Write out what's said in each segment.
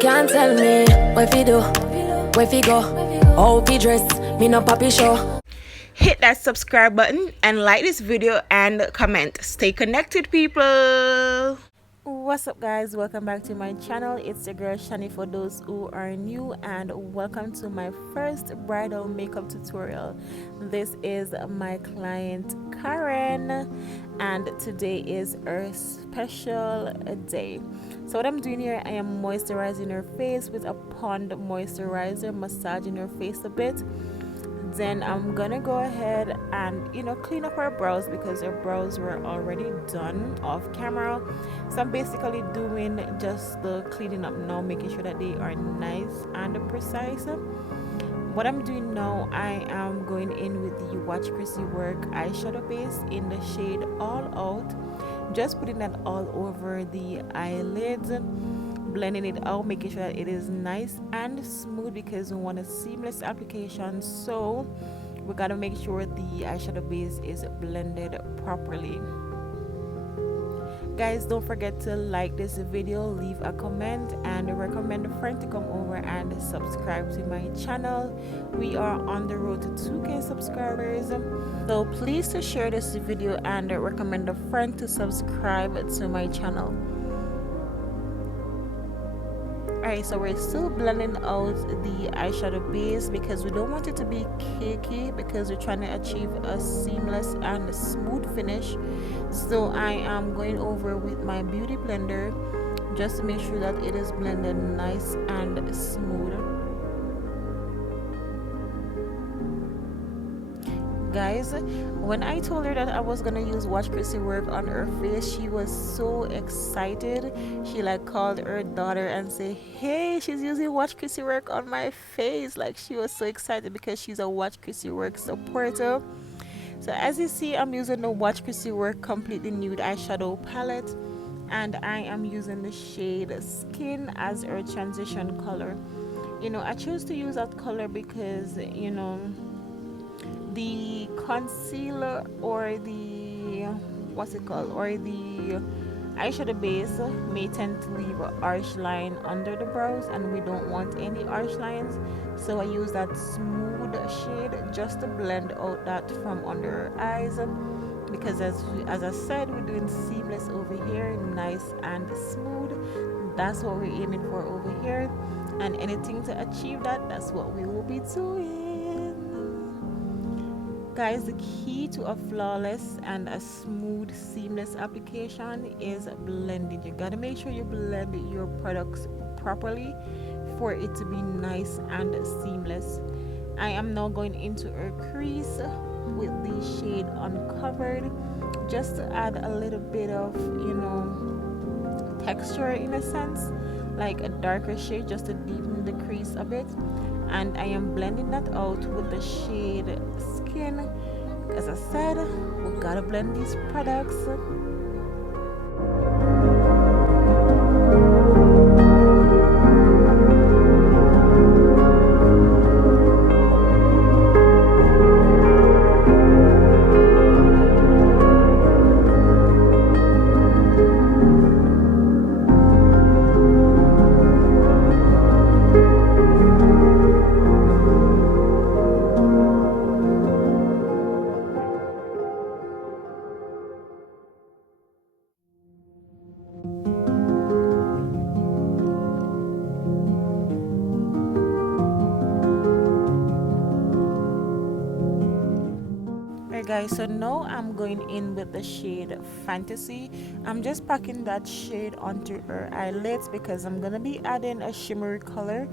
can't tell me what fi do, where fi go, how fi dress, me no papi show. Hit that subscribe button and like this video and comment. Stay connected, people. What's up, guys? Welcome back to my channel. It's your girl Shanie for those who are new, and welcome to my first bridal makeup tutorial. This is my client Karen, and today is her special day. So what I'm doing here, I am moisturizing her face with a pond moisturizer, massaging her face a bit. Then I'm gonna go ahead and clean up her brows because her brows were already done off camera. So I'm basically doing just the cleaning up now, making sure that they are nice and precise. What I'm doing now, I am going in with the Watch Chrissy Work eyeshadow base in the shade All Out, just putting that all over the eyelids, blending it out, making sure that it is nice and smooth because we want a seamless application. So we gotta make sure the eyeshadow base is blended properly. Guys, don't forget to like this video, leave a comment, and recommend a friend to come over and subscribe to my channel. We are on the road to 2K subscribers, so please to share this video and recommend a friend to subscribe to my channel. Alright, so we're still blending out the eyeshadow base because we don't want it to be cakey, because we're trying to achieve a seamless and smooth finish. So I am going over with my beauty blender just to make sure that it is blended nice and smooth. Guys, when I told her that I was gonna use Watch Chrissy Work on her face, she was so excited. She like called her daughter and say, hey, she's using Watch Chrissy Work on my face. Like, she was so excited because she's a Watch Chrissy Work supporter. So as you see, I'm using the Watch Chrissy Work Completely Nude eyeshadow palette, and I am using the shade Skin as her transition color. I chose to use that color because the concealer or the eyeshadow base may tend to leave a harsh line under the brows, and we don't want any harsh lines. So I use that smooth shade just to blend out that from under her eyes, because as I said, we're doing seamless over here, nice and smooth. That's what we're aiming for over here, and anything to achieve that, that's what we will be doing. Guys, the key to a flawless and a smooth seamless application is blending. You gotta make sure you blend your products properly for it to be nice and seamless. I am now going into her crease with the shade Uncovered, just to add a little bit of texture, in a sense, like a darker shade, just to deepen the crease a bit. And I am blending that out with the shade Skin. As I said, we gotta blend these products. Guys, so now I'm going in with the shade Fantasy. I'm just packing that shade onto her eyelids because I'm gonna be adding a shimmery color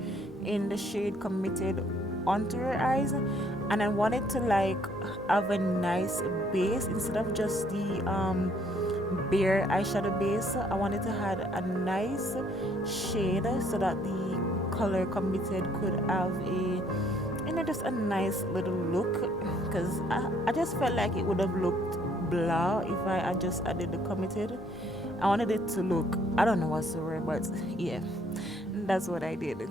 in the shade Committed onto her eyes, and I wanted to like have a nice base instead of just the bare eyeshadow base. I wanted to add a nice shade so that the color Committed could have a just a nice little look, because I just felt like it would have looked blah if I had just added the Committed. I wanted it to look, I don't know what's the word, but yeah, that's what I did.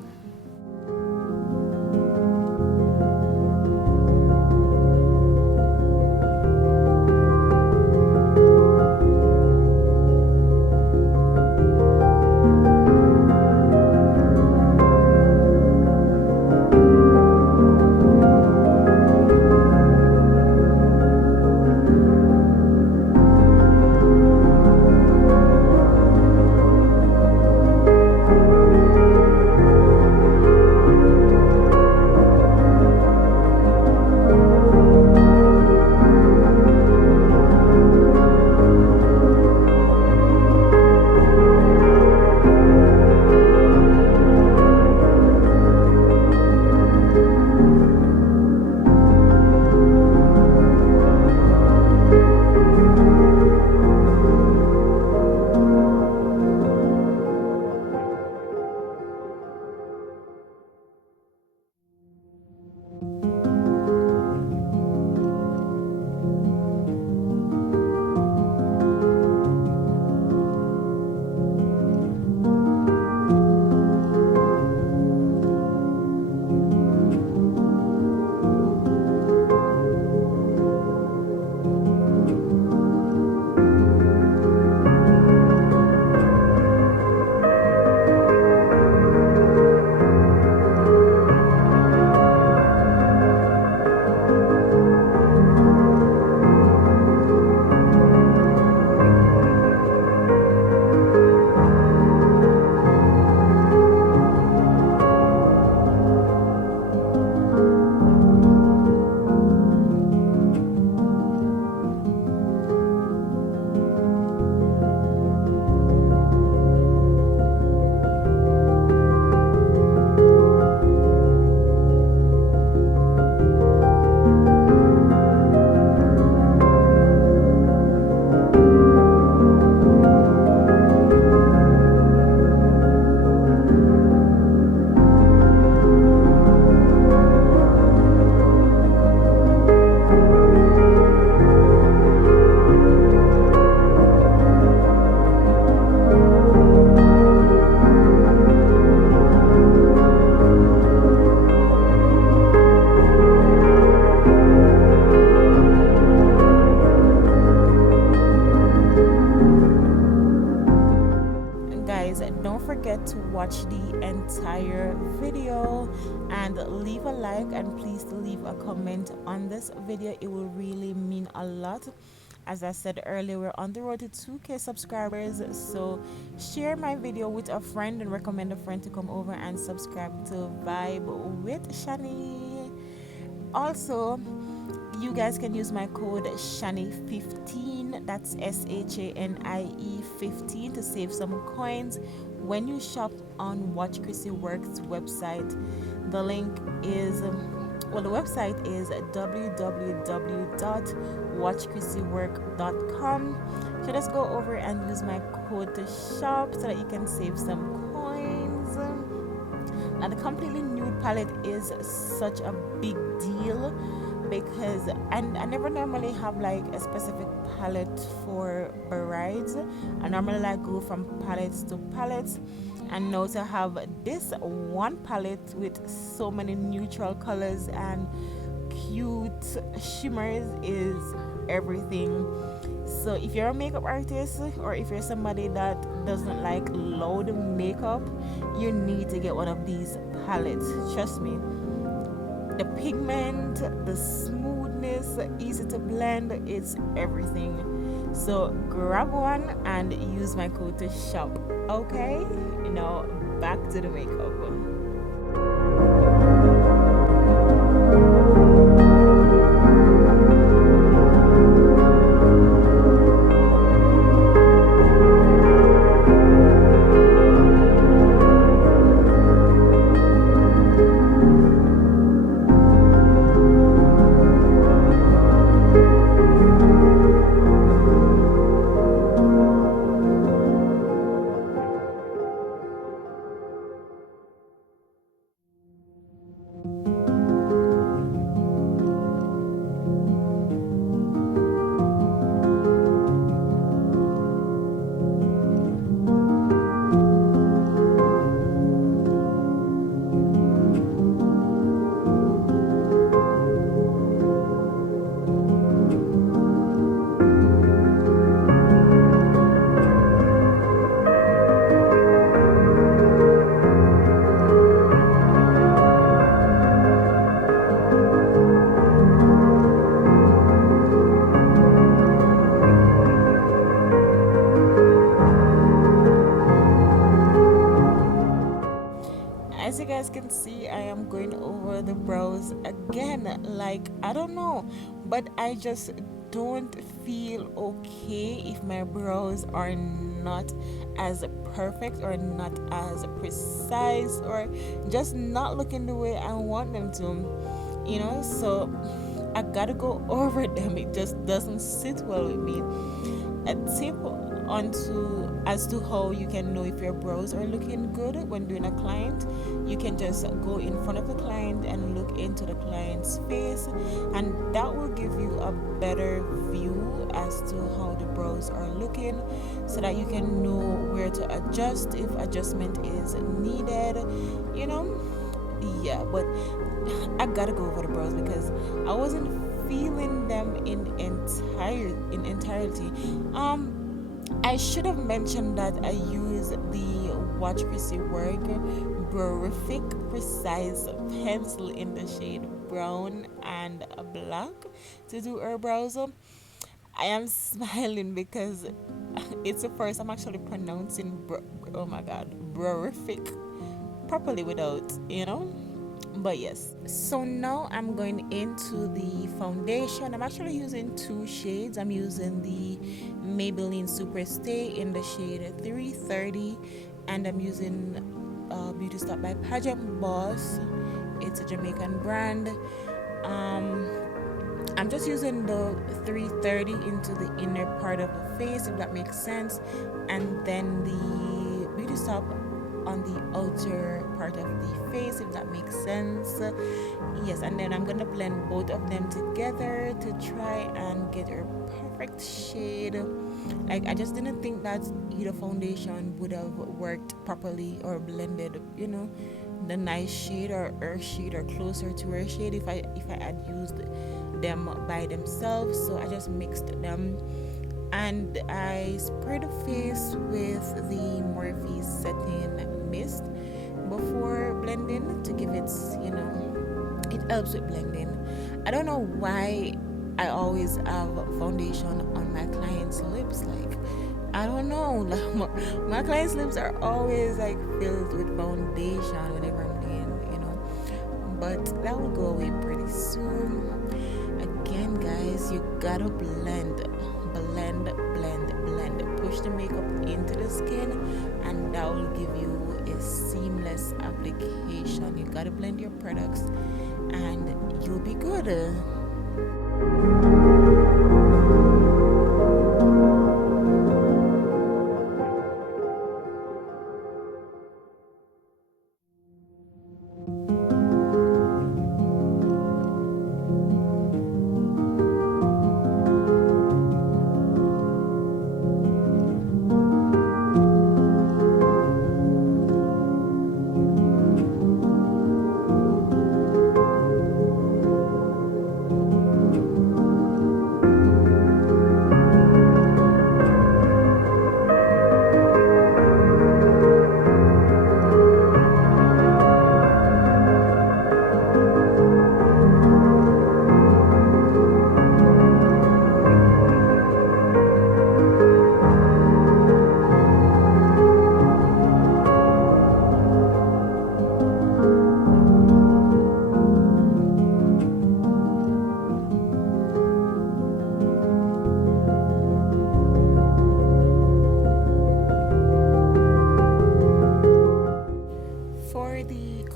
the entire video, and leave a like, and please leave a comment on this video. It will really mean a lot. As I said earlier, we're on the road to 2K subscribers, so share my video with a friend and recommend a friend to come over and subscribe to Vibe with Shanie. Also, you guys can use my code Shanie15, that's SHANIE 15, to save some coins when you shop on Watch Chrissy Works website. The link is, well, the website is www.watchchrissywork.com. So just go over and use my code to shop so that you can save some coins. Now, the completely nude palette is such a big deal because I never normally have like a specific palette for brides. I normally like go from palettes to palettes, and now to have this one palette with so many neutral colors and cute shimmers is everything. So if you're a makeup artist, or if you're somebody that doesn't like loud makeup, you need to get one of these palettes. Trust me, the pigment, the smoothness, easy to blend, it's everything. So grab one and use my code to shop. Okay, now back to the makeup. As you guys can see, I am going over the brows again. Like, I don't know, but I just don't feel okay if my brows are not as perfect or not as precise or just not looking the way I want them to, you know. So I gotta go over them. It just doesn't sit well with me. A tip as to how you can know if your brows are looking good when doing a client: you can just go in front of the client and look into the client's face, and that will give you a better view as to how the brows are looking, so that you can know where to adjust if adjustment is needed, you know. Yeah, but I gotta go over the brows because I wasn't feeling them in entirety. I should have mentioned that I use the Watch Chrissy Work Browrific Precise pencil in the shade brown and black to do her brows. I am smiling because it's the first I'm actually pronouncing Browrific properly without, you know. But yes, so now I'm going into the foundation. I'm actually using two shades. I'm using the Maybelline Super Stay in the shade 330, and I'm using Beauty Stop by Pageant Boss. It's a Jamaican brand. I'm just using the 330 into the inner part of the face, if that makes sense, and then the Beauty Stop on the outer part of the face, if that makes sense. Yes, and then I'm gonna blend both of them together to try and get a perfect shade. Like, I just didn't think that either foundation would have worked properly or blended, you know, the nice shade or her shade or closer to her shade if I had used them by themselves. So I just mixed them, and I sprayed the face with the Morphe setting mist. before blending to give it, you know, it helps with blending. I don't know why I always have foundation on my clients' lips. Like, I don't know. Like, my clients' lips are always like filled with foundation whenever I'm doing, you know. But that will go away pretty soon. Again, guys, you gotta blend, blend, blend, blend. Push the makeup into the skin, and that will give you a seamless application. You gotta blend your products, and you'll be good.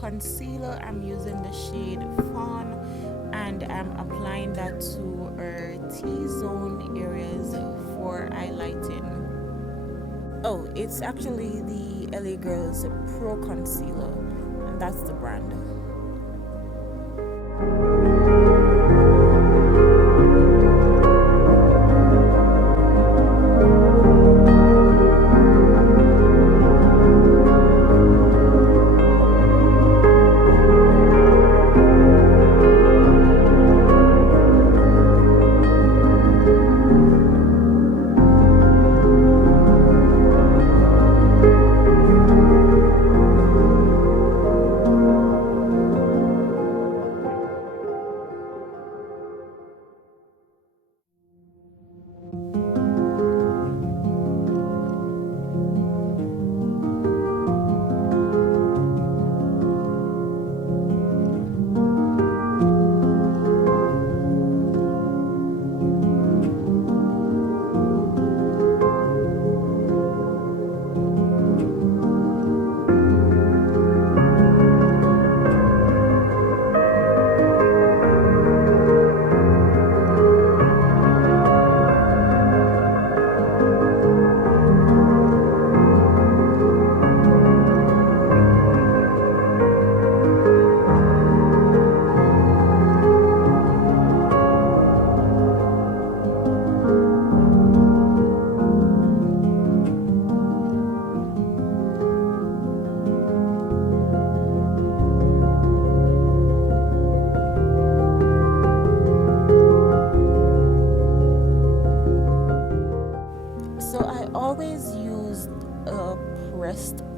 Concealer, I'm using the shade Fawn, and I'm applying that to our T-zone areas for highlighting. Oh, it's actually the LA Girls Pro Concealer, and that's the brand.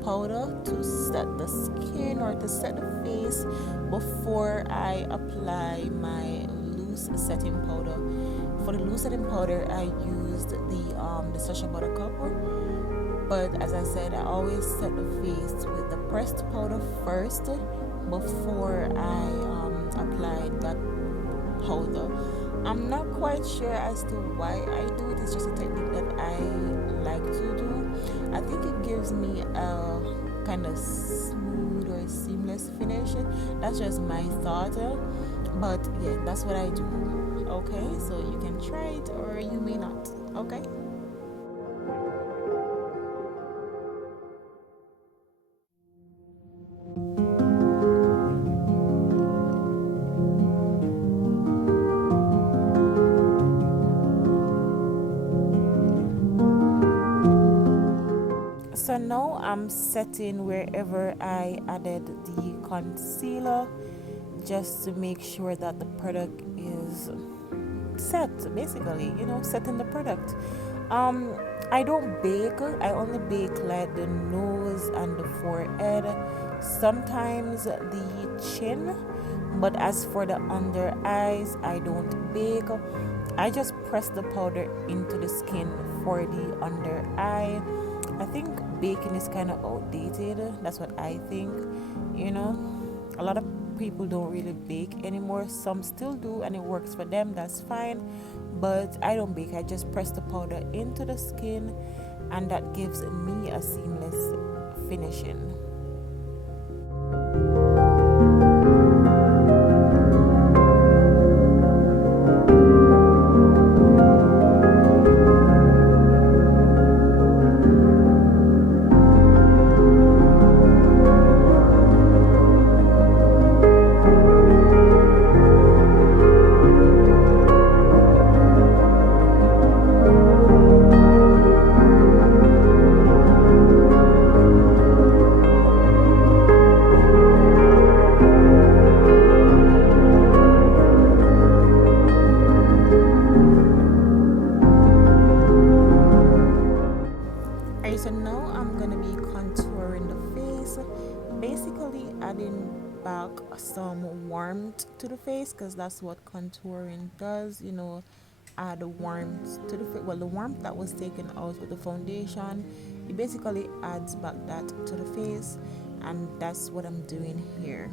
Powder to set the skin or to set the face before I apply my loose setting powder. For the loose setting powder, I used the Sacha Buttercup, but as I said, I always set the face with the pressed powder first before I apply that powder. I'm not quite sure as to why I do it. It's just a technique that I like to do. I think it gives me a kind of smooth or seamless finish. That's just my thought, but yeah, that's what I do. Okay, so you can try it or you may not. Okay. So now I'm setting wherever I added the concealer, just to make sure that the product is set, basically, you know, setting the product. I don't bake, I only bake like the nose and the forehead, sometimes the chin. But as for the under eyes, I don't bake. I just press the powder into the skin for the under eye. I think baking is kind of outdated. That's what I think. A lot of people don't really bake anymore. Some still do, and it works for them. That's fine. But I don't bake. I just press the powder into the skin, and that gives me a seamless finishing. So now I'm gonna be contouring the face, basically adding back some warmth to the face, because that's what contouring does, add warmth to the face. Well, the warmth that was taken out with the foundation, it basically adds back that to the face, and that's what I'm doing here.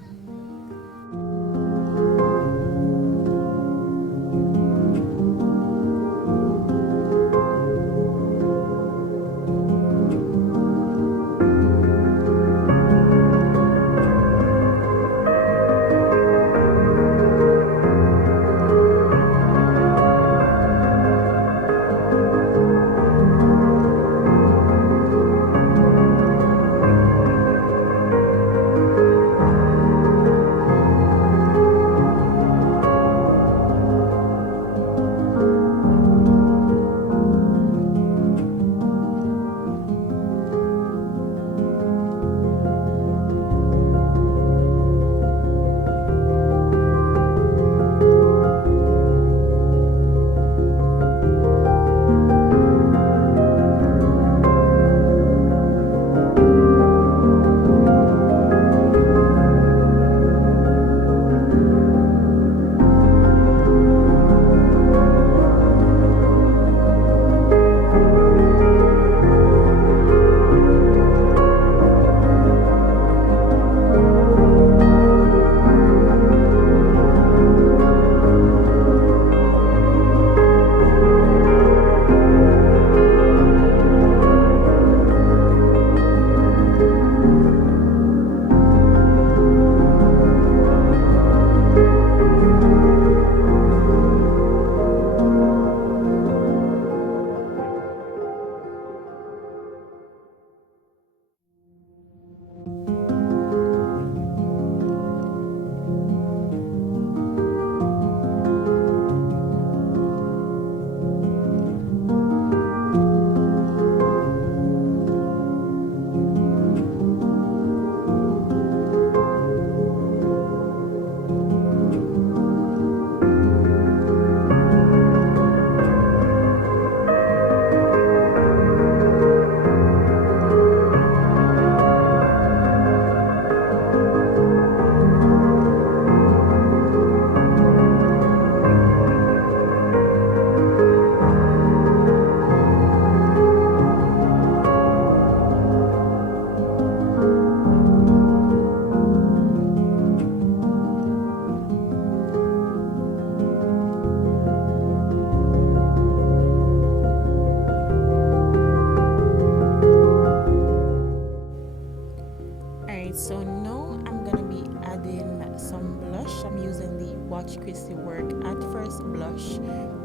Atfirst blush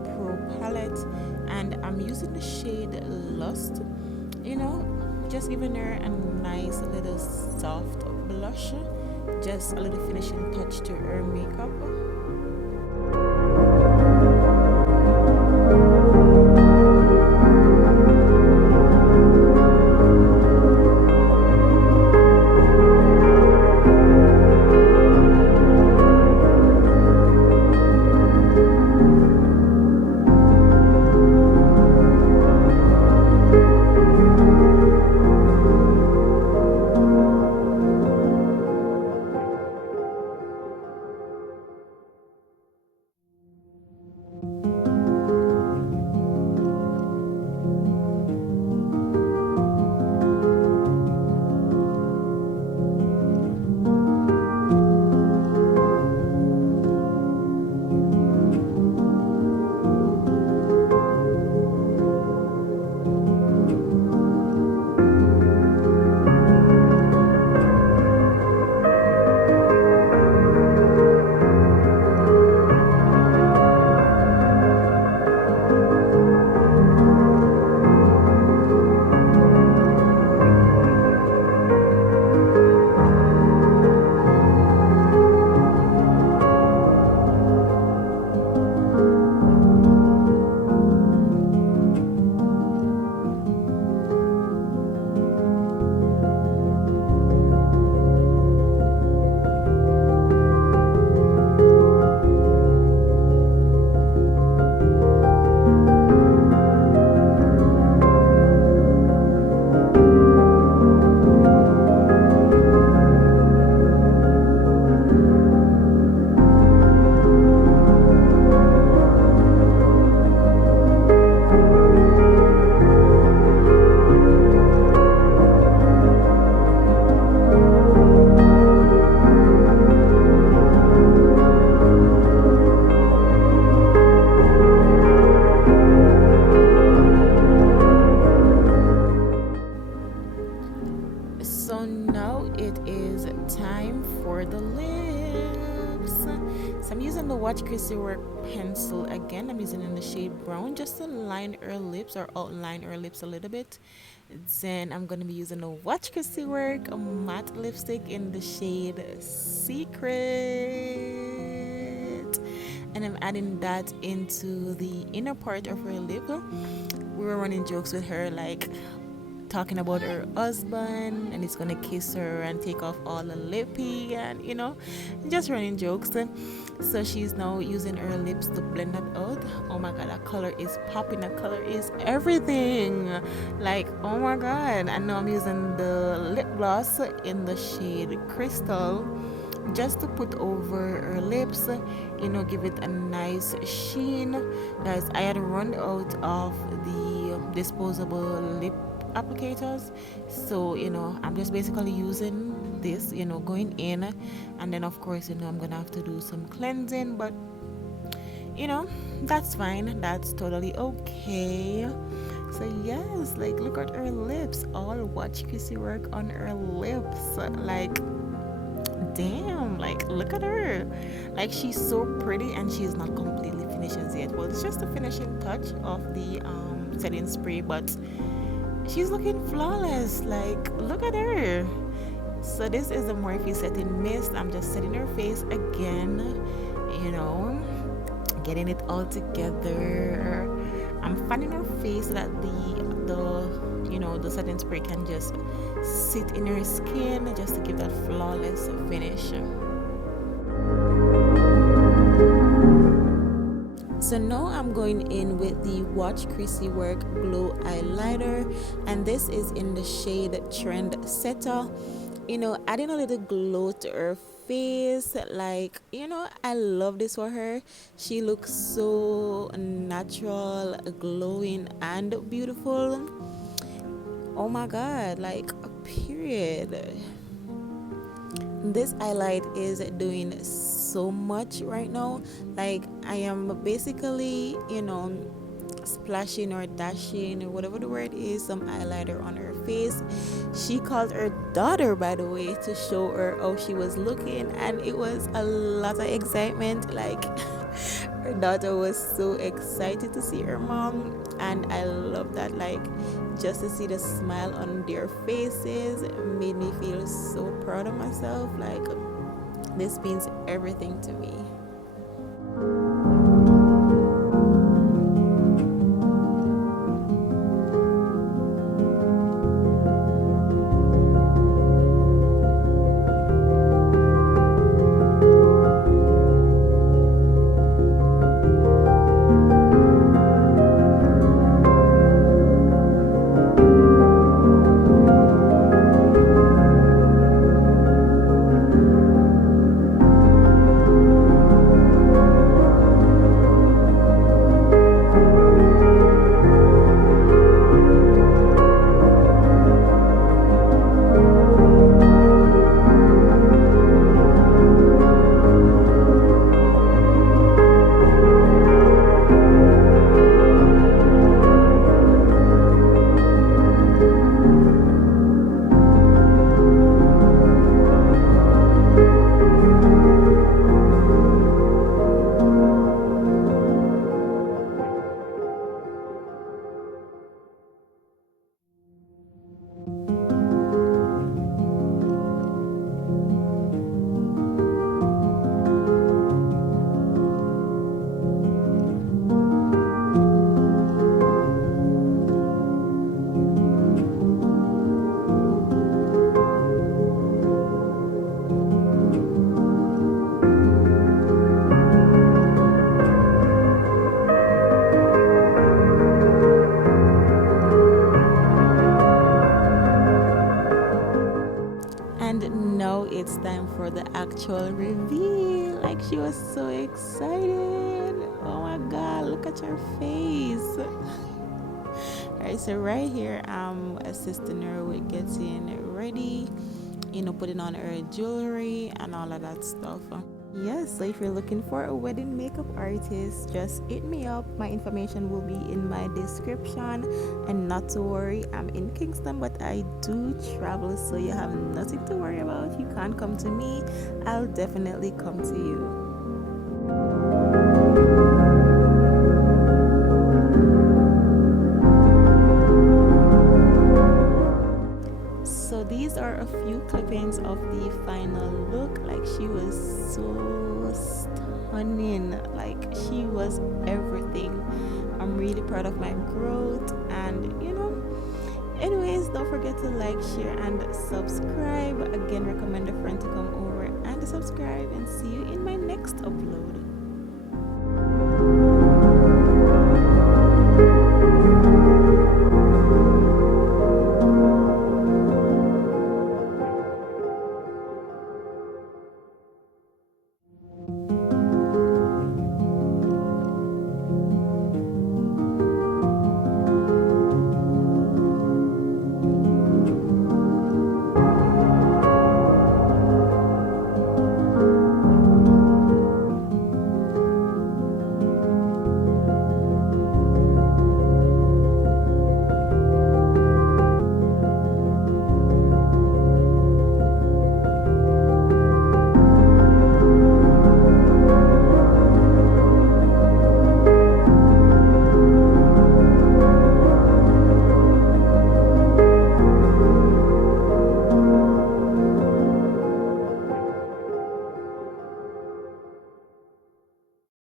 pro palette, and I'm using the shade Lust, just giving her a nice little soft blush, just a little finishing touch to her makeup. time for the lips. So I'm using the Watch Chrissy Work pencil again. I'm using it in the shade brown just to line her lips or outline her lips a little bit. Then I'm going to be using the Watch Chrissy Work matte lipstick in the shade Secret, and I'm adding that into the inner part of her lip. We were running jokes with her, like talking about her husband and he's gonna kiss her and take off all the lippy, and just running jokes. So she's now using her lips to blend that out. Oh my god, that color is popping, that color is everything, like, oh my god. And now I'm using the lip gloss in the shade Crystal just to put over her lips, give it a nice sheen. Guys, I had run out of the disposable lip applicators, so I'm just basically using this, going in, and then of course I'm gonna have to do some cleansing, but that's fine, that's totally okay. So yes, like, look at her lips, all Watch Chrissy Work on her lips, like, damn, like, look at her, like, she's so pretty, and she's not completely finished as yet. Well, it's just a finishing touch of the setting spray, but she's looking flawless, like, look at her. So this is the Morphe setting mist. I'm just setting her face again, getting it all together. I'm fanning her face so that the setting spray can just sit in her skin just to give that flawless finish. So now I'm going in with the Watch Chrissy Work Glow Eyeliner, and this is in the shade Trendsetta. Adding a little glow to her face, like, I love this for her. She looks so natural, glowing, and beautiful. Oh my god, like, period. This highlight is doing so much right now. Like, I am basically splashing or dashing or whatever the word is, some highlighter on her face. She called her daughter, by the way, to show her how she was looking, and it was a lot of excitement. Like, her daughter was so excited to see her mom, and I love that. Like, just to see the smile on their faces made me feel so proud of myself. Like, this means everything to me. It's time for the actual reveal. Like, she was so excited. Oh my god, look at her face. Alright, so right here I'm assisting her with getting ready, putting on her jewelry and all of that stuff. Yes, so if you're looking for a wedding makeup artist, just hit me up. My information will be in my description. And not to worry, I'm in Kingston, but I do travel, so you have nothing to worry about. You can't come to me, I'll definitely come to you. So these are a few clippings of the final look. Like, she was so stunning, like she was everything. I'm really proud of my growth, and anyways, don't forget to like, share, and subscribe. Again, recommend a friend to come over and subscribe, and see you in my next upload.